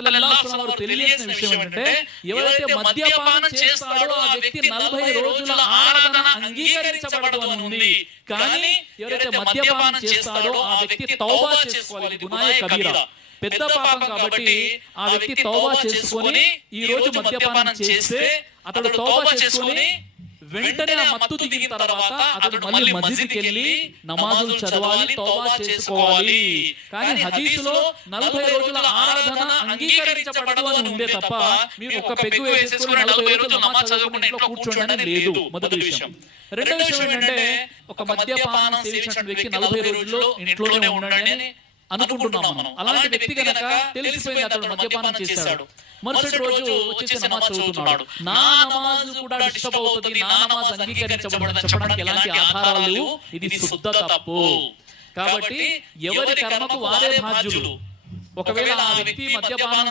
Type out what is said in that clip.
వారు తెలియజేసిన విషయం ఏంటంటే, ఎవరైతే మద్యపానం చేస్తాడో ఆ వ్యక్తి 40 రోజుల ఆరాధన అంగీకరించబడదు అని ఉంది. కానీ ఎవరైతే మద్యపానం చేస్తాడో ఆ వ్యక్తి తౌబా చేసుకోవాలి. గునాయే కబీరా, పెద్ద పాపం కాబట్టి ఆ వ్యక్తి తౌబా చేసుకొని ఈ రోజు మద్యపానం చేస్తే అతడు తౌబా చేసుకొని వెంటనే ఆ మత్తు దిగిన తర్వాత అతడు మళ్ళీ మస్జిద్కి వెళ్ళి నమాజులు చదవాలి, తౌబా చేసుకోవాలి. కానీ హదీసులో 40 రోజుల ఆరాధన అంగీకరించబడదు అని ఉండే తప్ప మీరు ఒక పెగ్గు వేసేసుకుని 40 రోజులు నమాజ్ చదవకుండా ఇంట్లో కూర్చోండి అని లేదు. మొదటి విషయం. రెండో విషయం ఏంటంటే, ఒక మద్యపానం సేవించిన వ్యక్తి 40 రోజుల్లో ఇంట్లోనే ఉండండి అని అనుకుంటున్నాం మనం. అలాంటి వ్యక్తి కనుక తెలిసిపోయింది అతడు మద్యపానం చేశాడు, మరుసటి రోజు వచ్చేసి నమాజ్ చదువుతున్నాడు, నా నమాజ్ కూడా డిస్టర్బ్ అవుతుంది, నా నమాజ్ అంగీకరించబడదని చెప్పడానికి ఎలాంటి ఆధారాలు లేవు. ఇది శుద్ధ తప్పు. కాబట్టి ఎవరి కర్మకు వారే బాధ్యులు. ఒకవేళ ఆ వ్యక్తి మద్యపానం